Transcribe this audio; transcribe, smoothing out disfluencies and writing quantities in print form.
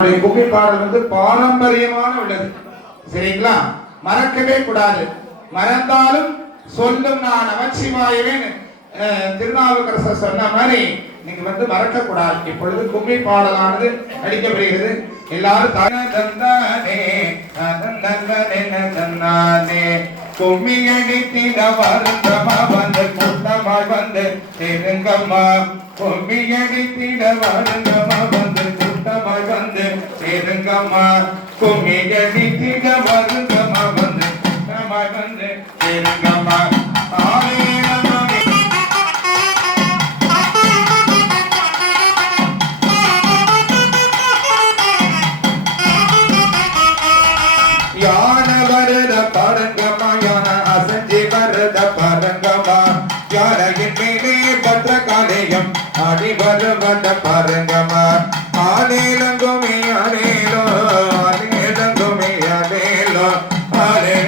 கும்மி பாடல் வந்து பாரம்பரியமான உள்ளது. சரிங்களா? மறக்கவே கூடாது. மறந்தாலும் சொல்லும் நான் நமச்சிவாயவேன்னு திருநாவுக்கரசர் சொன்ன மாதிரி நீங்க வந்து மறக்க கூடாது. இப்பொழுது கும்மி பாடலானது நடிக்கப்படுகிறது. எல்லாரும் கும்மி அடித்திட வருந்தமா வந்து கூட்டமாய் வந்து தெருங்கம்மா. கும்மி அடித்திட வருந்தமா வந்து கூட்டமாய் வந்து தெருங்கம்மா. கும்மி அடித்திட வருந்தமா வந்து கூட்டமாய் வந்து தெருங்கம்மா. யான வருத பரங்கமா யான அசஞ்சி வருத பரங்கமா. யானையின் மேலே பத்திரகாளியம் ஆடி வருவத பரங்கமா. ஆனேலங்குமி ஆனேலோ ஆனேலங்குமி ஆனேலோ ஆனேலோ